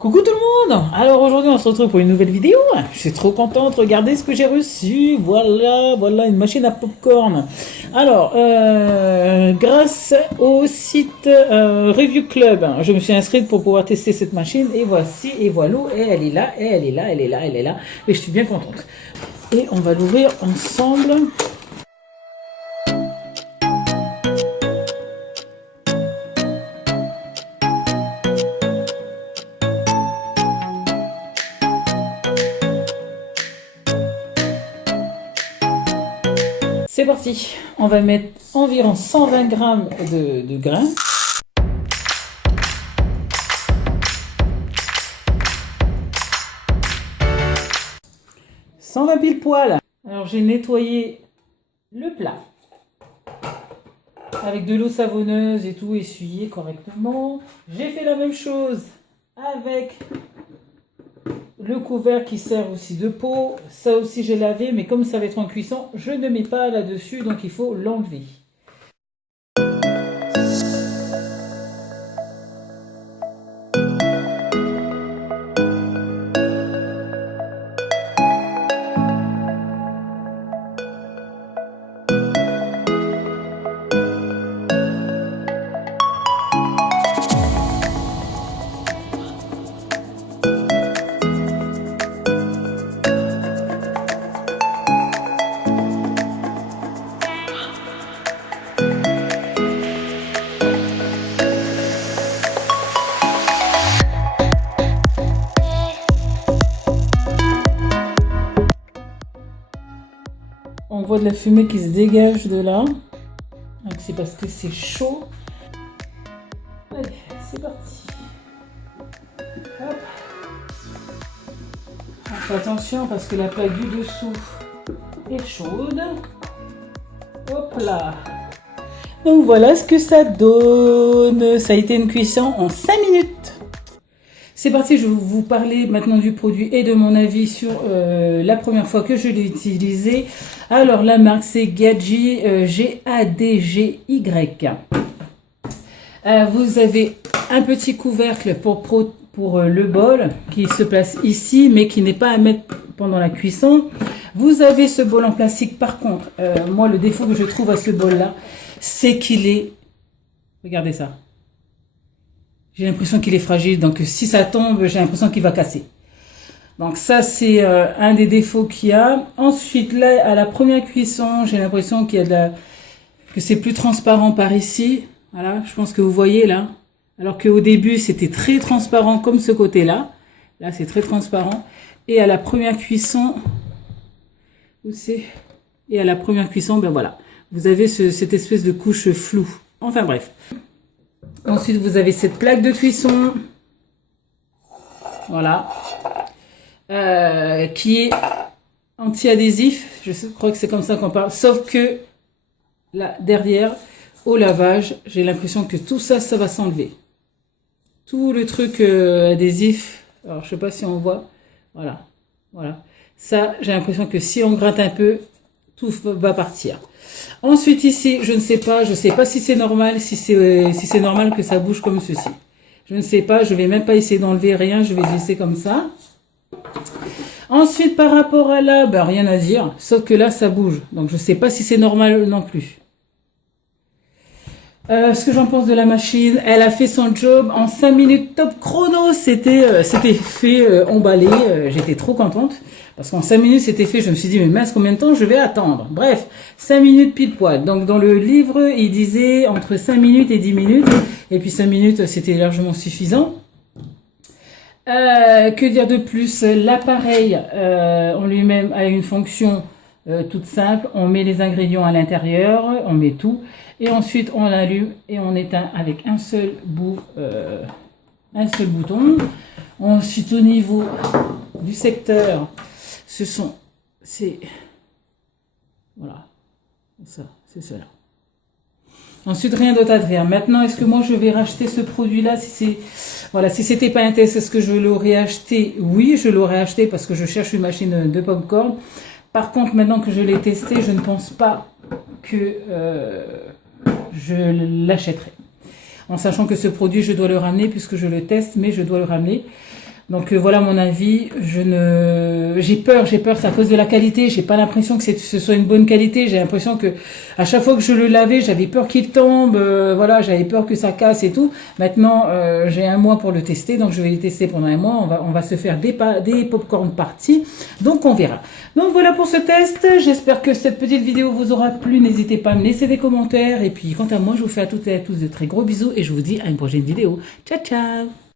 Coucou tout le monde. Alors aujourd'hui on se retrouve pour une nouvelle vidéo. Je suis trop contente, regardez ce que j'ai reçu. Voilà une machine à popcorn. Alors grâce au site Review Club, je me suis inscrite pour pouvoir tester cette machine et voici et voilà, et elle est là, et elle est là, elle est là, elle est là, et je suis bien contente. Et on va l'ouvrir ensemble. C'est parti, on va mettre environ 120 grammes de grains. « 120 pile poil. Alors j'ai nettoyé le plat avec de l'eau savonneuse et tout, essuyé correctement. J'ai fait la même chose avec le couvert qui sert aussi de pot. Ça aussi j'ai lavé, mais comme ça va être en cuisson, je ne mets pas là-dessus, donc il faut l'enlever. On voit de la fumée qui se dégage de là. Donc c'est parce que c'est chaud. Allez, c'est parti. Hop. On fait attention parce que la plaque du dessous est chaude. Hop là. Donc voilà ce que ça donne. Ça a été une cuisson en 5 minutes. C'est parti, je vais vous parler maintenant du produit et de mon avis sur la première fois que je l'ai utilisé. Alors la marque c'est Gadgy, G-A-D-G-Y. Vous avez un petit couvercle pour le bol qui se place ici mais qui n'est pas à mettre pendant la cuisson. Vous avez ce bol en plastique. Par contre, moi le défaut que je trouve à ce bol là, c'est qu'il est... Regardez ça. J'ai l'impression qu'il est fragile, donc si ça tombe, j'ai l'impression qu'il va casser. Donc ça, c'est un des défauts qu'il y a. Ensuite, là, à la première cuisson, j'ai l'impression qu'il y a que c'est plus transparent par ici. Voilà, je pense que vous voyez là. Alors qu'au début, c'était très transparent comme ce côté-là. Là, c'est très transparent. Et à la première cuisson, où c'est? Et à la première cuisson, ben voilà. Vous avez cette espèce de couche floue. Enfin bref. Ensuite, vous avez cette plaque de cuisson, voilà, qui est anti-adhésif. Je crois que c'est comme ça qu'on parle. Sauf que là, derrière, au lavage, j'ai l'impression que tout ça, ça va s'enlever. Tout le truc adhésif, alors je sais pas si on voit, voilà, voilà. Ça, j'ai l'impression que si on gratte un peu, tout va partir. Ensuite ici, je ne sais pas si c'est normal, si c'est normal que ça bouge comme ceci. Je ne sais pas, je vais même pas essayer d'enlever rien, je vais laisser comme ça. Ensuite, par rapport à là, ben, rien à dire, sauf que là, ça bouge. Donc, je ne sais pas si c'est normal non plus. Ce que j'en pense de la machine, elle a fait son job en 5 minutes top chrono, c'était fait, emballé, j'étais trop contente. Parce qu'en 5 minutes, c'était fait, je me suis dit, mais mince, combien de temps je vais attendre? Bref, 5 minutes pile poil. Donc, dans le livre, il disait entre 5 minutes et 10 minutes. Et puis, 5 minutes, c'était largement suffisant. Que dire de plus? L'appareil en lui-même a une fonction toute simple. On met les ingrédients à l'intérieur, on met tout. Et ensuite, on allume et on éteint avec un seul bouton. Ensuite, au niveau du secteur, voilà, ça, c'est cela. Ensuite, rien d'autre à dire. Maintenant, est-ce que moi je vais racheter ce produit-là? Si c'était pas un test, est-ce que je l'aurais acheté? Oui, je l'aurais acheté parce que je cherche une machine de popcorn. Par contre, maintenant que je l'ai testé, je ne pense pas que je l'achèterai. En sachant que ce produit, je dois le ramener puisque je le teste, mais je dois le ramener. Donc voilà mon avis. J'ai peur, c'est à cause de la qualité. J'ai pas l'impression que ce soit une bonne qualité. J'ai l'impression que à chaque fois que je le lavais, j'avais peur qu'il tombe. Voilà, j'avais peur que ça casse et tout. Maintenant, j'ai un mois pour le tester, donc je vais le tester pendant un mois. On va se faire des popcorn parties. Donc on verra. Donc voilà pour ce test. J'espère que cette petite vidéo vous aura plu. N'hésitez pas à me laisser des commentaires. Et puis quant à moi, je vous fais à toutes et à tous de très gros bisous et je vous dis à une prochaine vidéo. Ciao ciao.